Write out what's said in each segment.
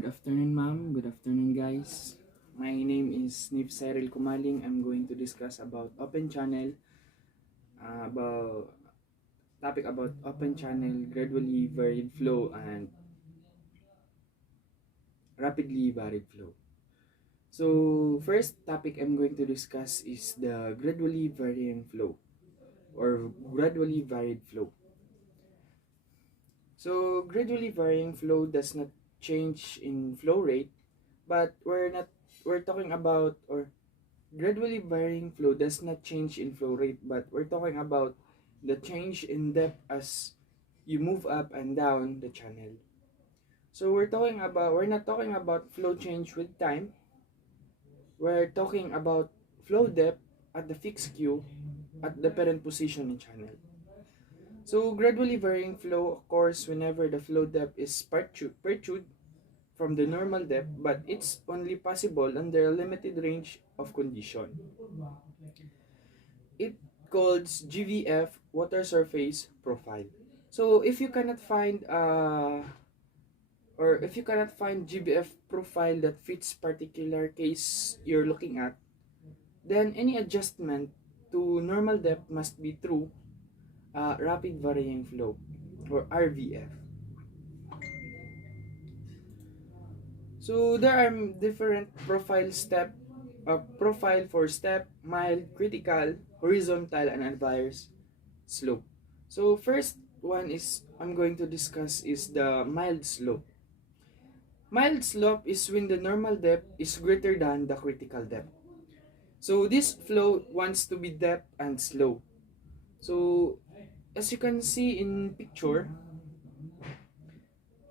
Good afternoon, ma'am. Good afternoon, guys. My name is Nif Cyril Kumaling. I'm going to discuss about open channel, about topic about open channel, gradually varied flow, and rapidly varied flow. So, first topic I'm going to discuss is the gradually varying flow or gradually varied flow. So, gradually varying flow does not change in flow rate, but we're talking about or gradually varying flow does not change in flow rate, but we're talking about the change in depth as you move up and down the channel. So we're not talking about flow change with time. We're talking about flow depth at the fixed Q at the parent position in channel. So gradually varying flow occurs whenever the flow depth is perturbed from the normal depth, but it's only possible under a limited range of condition. It calls GVF water surface profile. So if you cannot find GVF profile that fits particular case you're looking at, then any adjustment to normal depth must be through rapid varying flow or RVF. So there are different profile for step, mild, critical, horizontal, and adverse slope. So first one is I'm going to discuss is the mild slope. Mild slope is when the normal depth is greater than the critical depth. So this flow wants to be depth and slow. So as you can see in picture,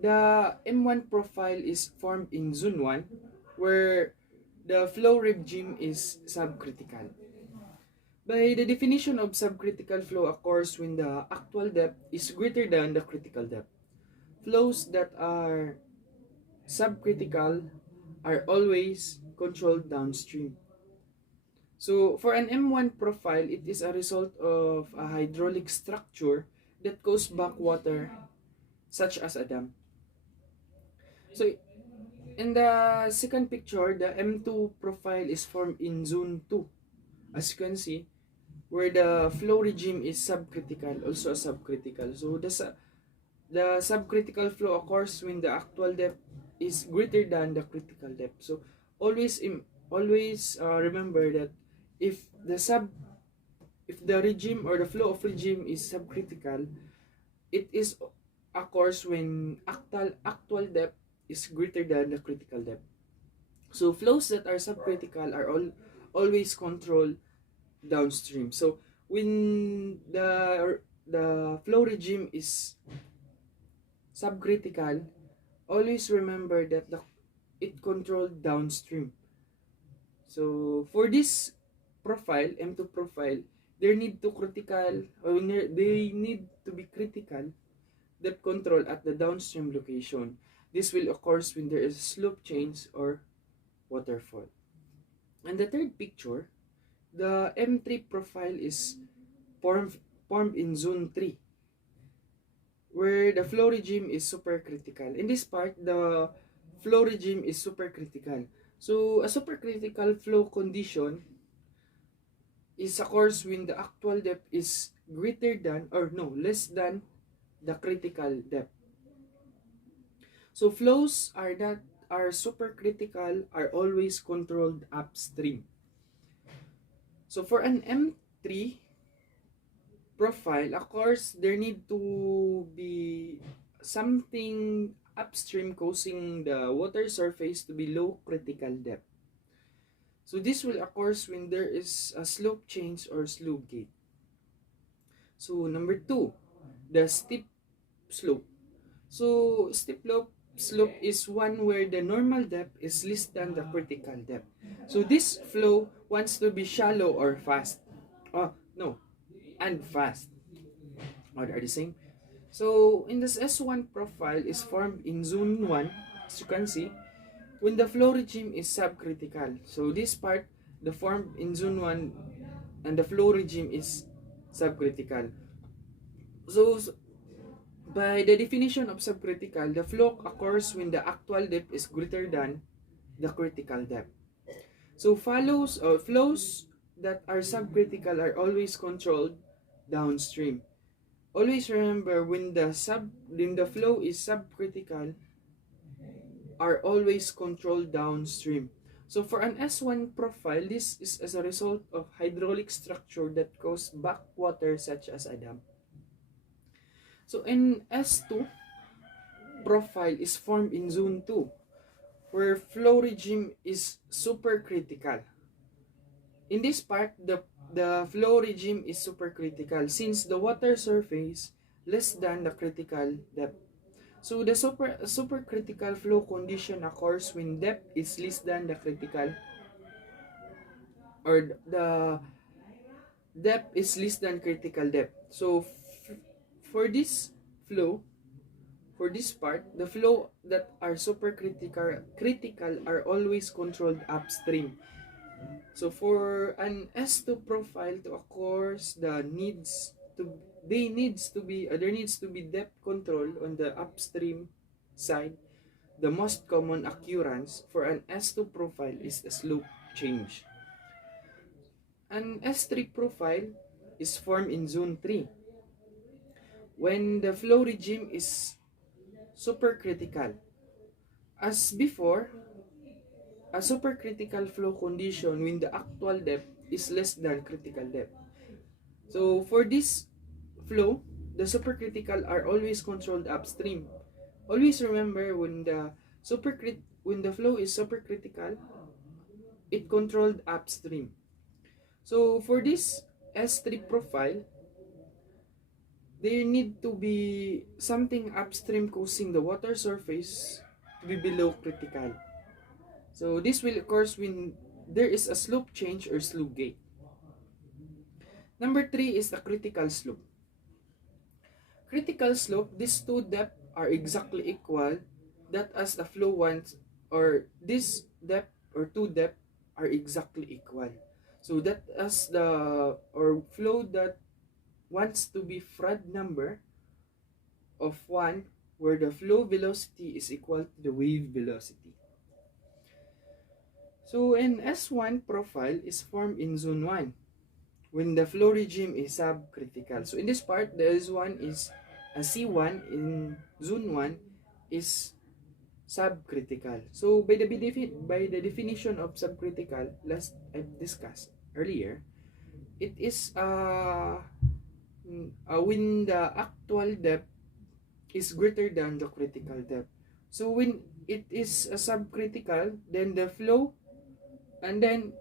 the M1 profile is formed in zone 1 where the flow regime is subcritical. By the definition of subcritical flow occurs when the actual depth is greater than the critical depth. Flows that are subcritical are always controlled downstream. So for an M1 profile, it is a result of a hydraulic structure that goes back water such as a dam. So in the second picture, the M2 profile is formed in zone 2. As you can see, where the flow regime is subcritical, also subcritical. So the subcritical flow occurs when the actual depth is greater than the critical depth. So always remember that if the sub if the regime or the flow of regime is subcritical, it is occurs when actual depth is greater than the critical depth. So flows that are subcritical are always controlled downstream. So when the flow regime is subcritical, always remember that it controlled downstream. So for this profile, M2 profile, they need to be critical depth control at the downstream location. This will occur when there is a slope change or waterfall. And the third picture, the M3 profile is formed in zone 3 where the flow regime is supercritical. In this part, the flow regime is supercritical. So a supercritical flow condition is occurs when the actual depth is greater than or no less than the critical depth. So flows that are supercritical are always controlled upstream. So for an M3 profile, of course, there need to be something upstream causing the water surface to be low critical depth. So this will occur when there is a slope change or slope gate. So number 2, the steep slope. So steep slope is one where the normal depth is less than the critical depth. So this flow wants to be shallow or fast. Oh, no, and fast. Or are the same. So in this S1 profile is formed in zone 1, as you can see, when the flow regime is subcritical. So this part, the form in zone 1 and the flow regime is subcritical. So By the definition of subcritical, the flow occurs when the actual depth is greater than the critical depth. So flows that are subcritical are always controlled downstream. Always remember, when the flow is subcritical, are always controlled downstream. So for an S1 profile, this is as a result of hydraulic structure that cause backwater such as a dam. So in S2 profile is formed in zone 2, where flow regime is supercritical. In this part, the flow regime is supercritical since the water surface less than the critical depth. So the supercritical flow condition occurs when depth is less than the critical, or the depth is less than critical depth. So for this flow, for this part, the flow that are supercritical are always controlled upstream. So for an S2 profile to occur, there needs to be depth control on the upstream side. The most common occurrence for an S2 profile is a slope change. An S3 profile is formed in zone 3 when the flow regime is supercritical. As before, a supercritical flow condition when the actual depth is less than critical depth. So for this flow, the supercritical are always controlled upstream. Always remember, when the flow is supercritical, it controlled upstream. So for this S3 profile, there need to be something upstream causing the water surface to be below critical. So this will occur when there is a slope change or slope gate. Number 3 is the critical slope. Critical slope, these two depths are exactly equal, that as the flow wants, or this depth or two depth are exactly equal. So that as the or flow that wants to be Fred number of 1, where the flow velocity is equal to the wave velocity. So an S1 profile is formed in zone 1 when the flow regime is subcritical. So in this part, the S1 is a C1 in zone 1 is subcritical. So by the definition of subcritical, last I've discussed earlier, it is when the actual depth is greater than the critical depth. So when it is a subcritical, then the flow, and then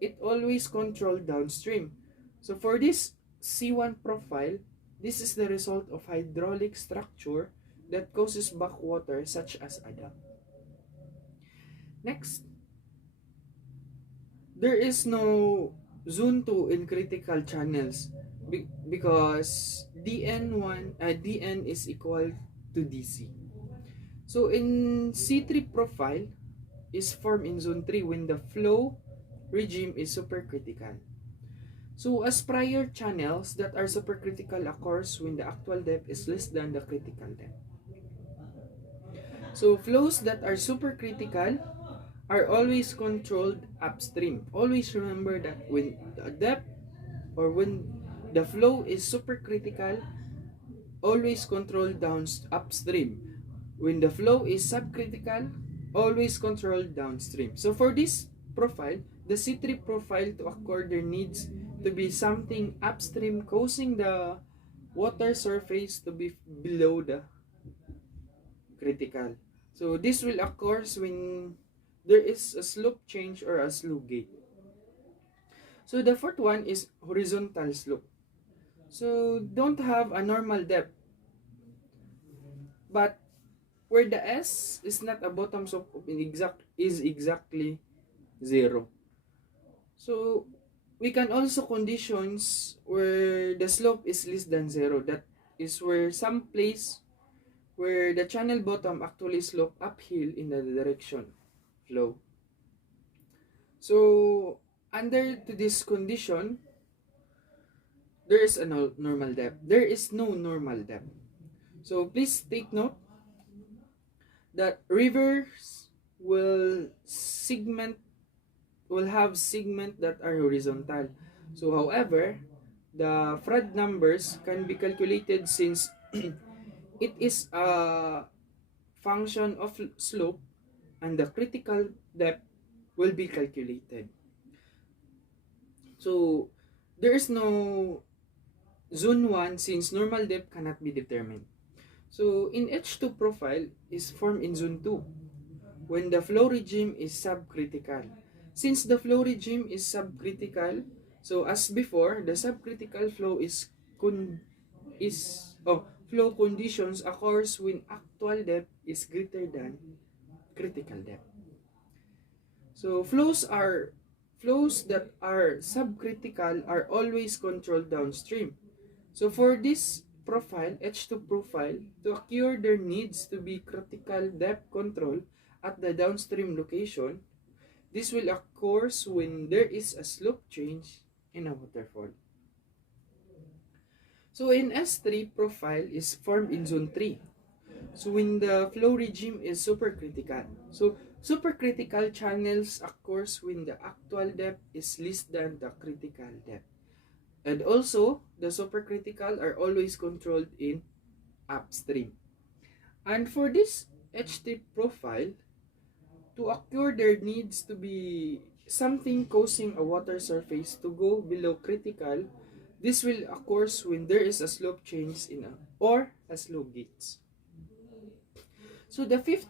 it always control downstream. So for this C1 profile, this is the result of hydraulic structure that causes backwater such as a dam. Next, there is no zone 2 in critical channels because dn is equal to dc. So in C3 profile is formed in zone 3 when the flow regime is supercritical. So as prior, channels that are supercritical occurs when the actual depth is less than the critical depth. So flows that are supercritical are always controlled upstream. Always remember that when the depth or when the flow is supercritical, always control upstream. When the flow is subcritical, always control downstream. So for this profile, the C3 profile to occur, there needs to be something upstream causing the water surface to be below the critical. So this will occur when there is a slope change or a slope gate. So the fourth one is horizontal slope. So don't have a normal depth, but where the S is not a bottom slope is exactly 0. So we can also conditions where the slope is less than 0. That is where some place where the channel bottom actually slope uphill in the direction flow. So under to this condition, there is a normal depth. There is no normal depth. So please take note that rivers will have segment that are horizontal. So however, the flood numbers can be calculated since it is a function of slope and the critical depth will be calculated. So there is no zone 1 since normal depth cannot be determined. So in H2 profile is formed in zone 2 when the flow regime is subcritical. Since the flow regime is subcritical, so as before, the subcritical flow flow conditions occurs when actual depth is greater than critical depth. So flows that are subcritical are always controlled downstream. So for this profile, H2 profile, to occur there needs to be critical depth control at the downstream location. This will occur when there is a slope change in a waterfall. So in S3 profile is formed in zone 3. So when the flow regime is supercritical. So supercritical channels occurs when the actual depth is less than the critical depth. And also, the supercritical are always controlled in upstream. And for this HT profile, to occur there needs to be something causing a water surface to go below critical. This will occur when there is a slope change or a slope gates. So the fifth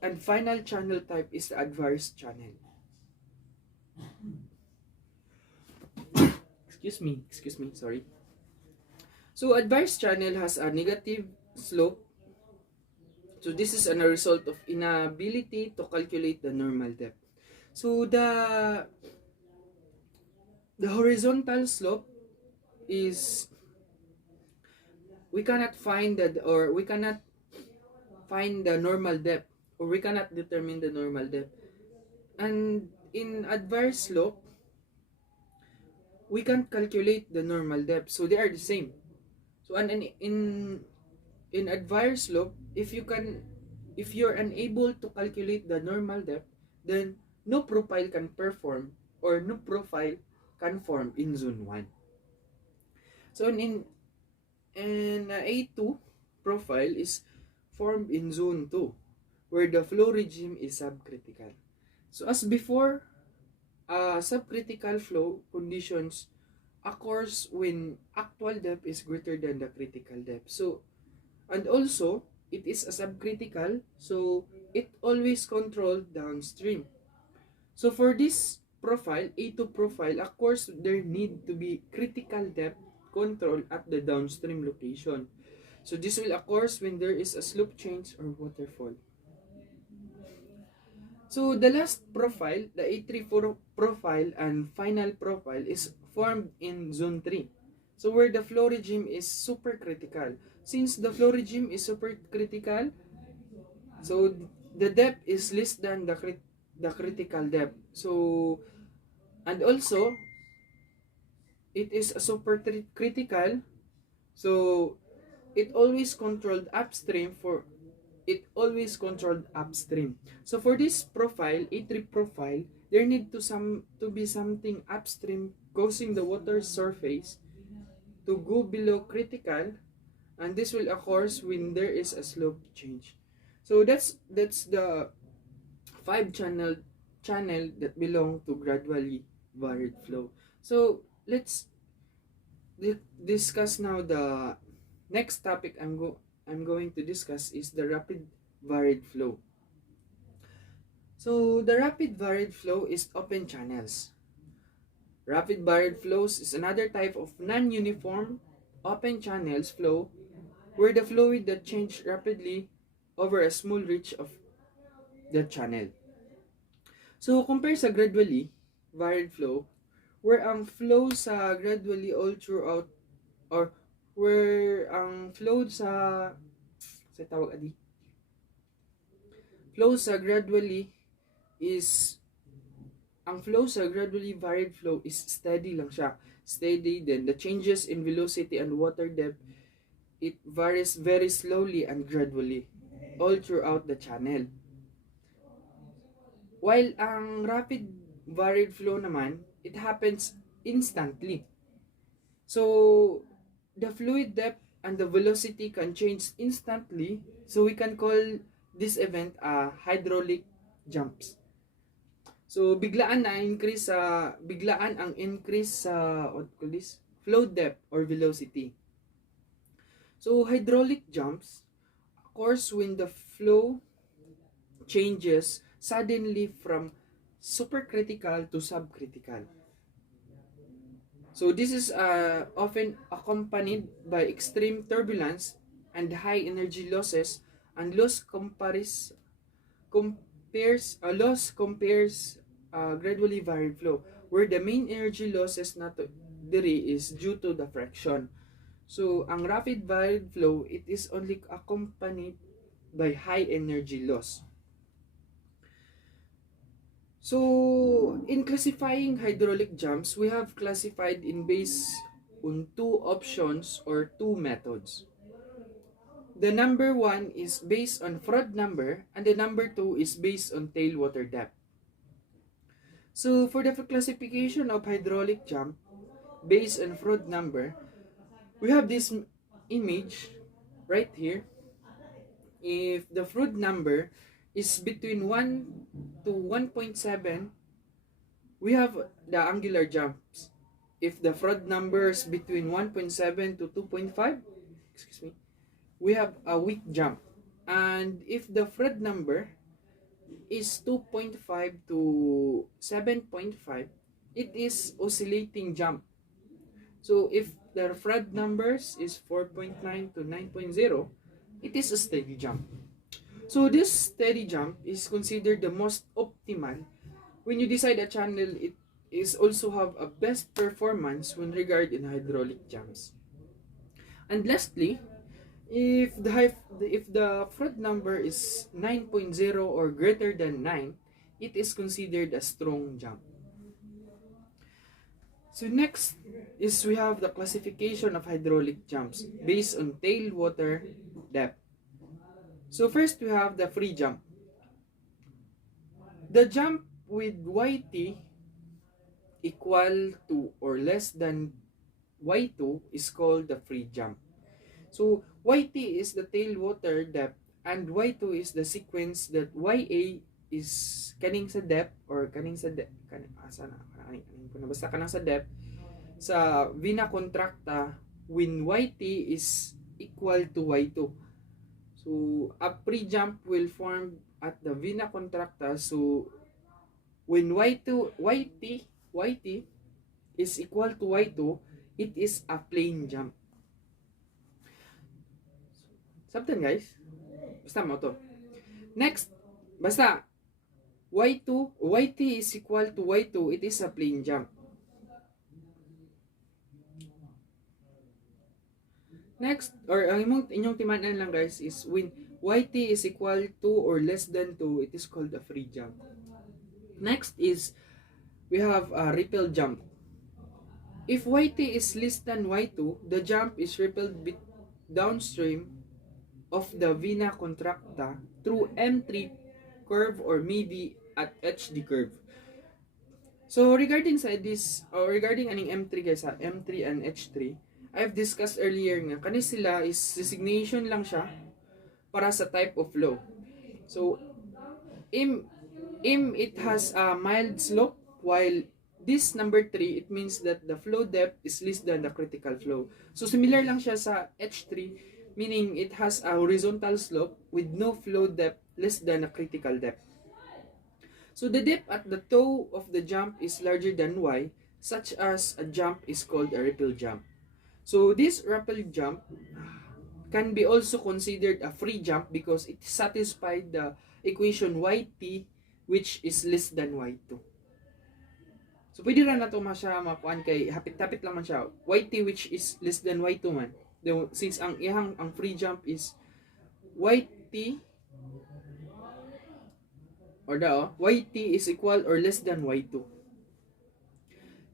and final channel type is the adverse channel. Excuse me, sorry. So adverse channel has a negative slope. So this is a result of inability to calculate the normal depth. So the horizontal slope is we cannot find the normal depth, or we cannot determine the normal depth. And in adverse slope, we can't calculate the normal depth. So they are the same. So and in adverse slope, if you're unable to calculate the normal depth, then no profile can perform, or no profile can form in zone 1. So in A2 profile is formed in zone 2 where the flow regime is subcritical. So as before, subcritical flow conditions occurs when actual depth is greater than the critical depth. So and also it is a subcritical, so it always controlled downstream. So for this profile, A2 profile, of course, there need to be critical depth control at the downstream location. So this will occur when there is a slope change or waterfall. So the last profile, the A3 profile and final profile is formed in zone 3. So where the flow regime is supercritical. Since the flow regime is supercritical, so the depth is less than the critical depth. So and also it is a supercritical, so it always controlled upstream So for this profile, A3 profile, there need to be something upstream causing the water surface to go below critical, and this will occur when there is a slope change. So that's the 5 channel that belong to gradually varied flow. So let's discuss now the next topic I'm going to discuss is the rapid varied flow. So the rapid varied flow is open channels. Rapid varied flows is another type of non-uniform open channels flow where the fluid that change rapidly over a small reach of the channel. So compare sa gradually varied flow where ang flow sa gradually all throughout, or where ang flow sa tawag adi flow sa gradually is ang flow sa gradually varied flow is steady lang siya. Steady, then the changes in velocity and water depth it varies very slowly and gradually all throughout the channel. While ang rapid varied flow naman, it happens instantly. So, the fluid depth and the velocity can change instantly. So, we can call this event hydraulic jumps. So, biglaan ang increase sa what call this? Flow depth or velocity. So, hydraulic jumps occurs when the flow changes suddenly from supercritical to subcritical. So this is often accompanied by extreme turbulence and high energy losses, and loss compares gradually varied flow, where the main energy losses na diri is due to the friction. So ang rapid varied flow, it is only accompanied by high energy loss. So, in classifying hydraulic jumps, we have classified in based on two options or two methods. The number one is based on Froude number, and the number two is based on tailwater depth. So, for the classification of hydraulic jump based on Froude number, we have this image right here. If the Froude number is between 1 to 1.7, we have the angular jumps. If the Froude numbers between 1.7 to 2.5, we have a weak jump. And if the Froude number is 2.5 to 7.5, it is oscillating jump. So if the Froude numbers is 4.9 to 9.0, it is a steady jump. So this steady jump is considered the most optimal when you decide a channel. It is also have a best performance when regard in hydraulic jumps. And lastly, if the Froude number is 9.0 or greater than 9, it is considered a strong jump. So next is we have the classification of hydraulic jumps based on tailwater depth. So first we have the free jump. The jump with YT equal to or less than Y2 is called the free jump. So YT is the tailwater depth and Y2 is the sequence that YA is kaning sa depth or kaning sa depth basta kanang sa depth sa vena contracta when YT is equal to Y2. So a pre-jump will form at the vena contracta. So when YT is equal to Y2, it is a plane jump. Sabtan guys? Basta mo to. Next, basta YT is equal to Y2, it is a plane jump. Next, or ang inyong timanan lang guys is when YT is equal to or less than 2, it is called a free jump. Next is we have a ripple jump. If YT is less than Y2, the jump is rippled downstream of the vena contracta through M3 curve or maybe at HD curve. So regarding sa this or regarding aning M3 guys, M3 and H3, I've discussed earlier nga kani sila is designation lang siya para sa type of flow. So M it has a mild slope, while this number 3 it means that the flow depth is less than the critical flow. So similar lang siya sa H3, meaning it has a horizontal slope with no flow depth less than a critical depth. So the depth at the toe of the jump is larger than Y, such as a jump is called a ripple jump. So this ripple jump can be also considered a free jump because it satisfied the equation YT which is less than Y2. So pwede ra na to masya makuan kay hapit-hapit lang man siya. YT which is less than Y2 man. Since ang free jump is YT YT is equal or less than Y2.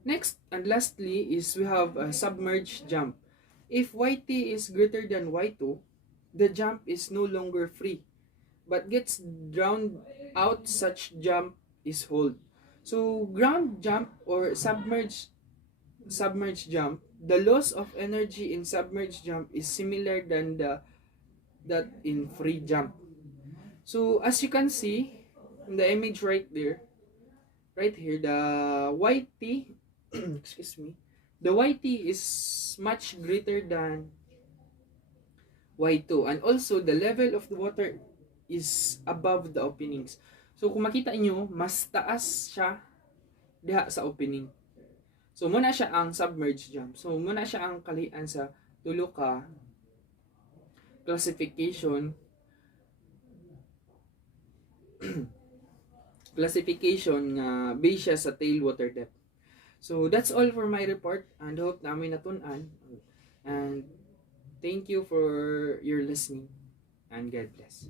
Next and lastly is we have a submerged jump. If yt is greater than y2, the jump is no longer free but gets drowned out. Such jump is hold. So ground jump or submerged jump, the loss of energy in submerged jump is similar than that in free jump. So as you can see in the image right there, right here, the yt excuse me, the yt is much greater than y2, and also the level of the water is above the openings. So kung makita nyo, mas taas siya diha sa opening. So muna siya ang submerged jump. So muna siya ang kalian sa tulo ka classification nga based siya sa tailwater depth. So that's all for my report, and hope namin natun-an, and thank you for your listening, and God bless.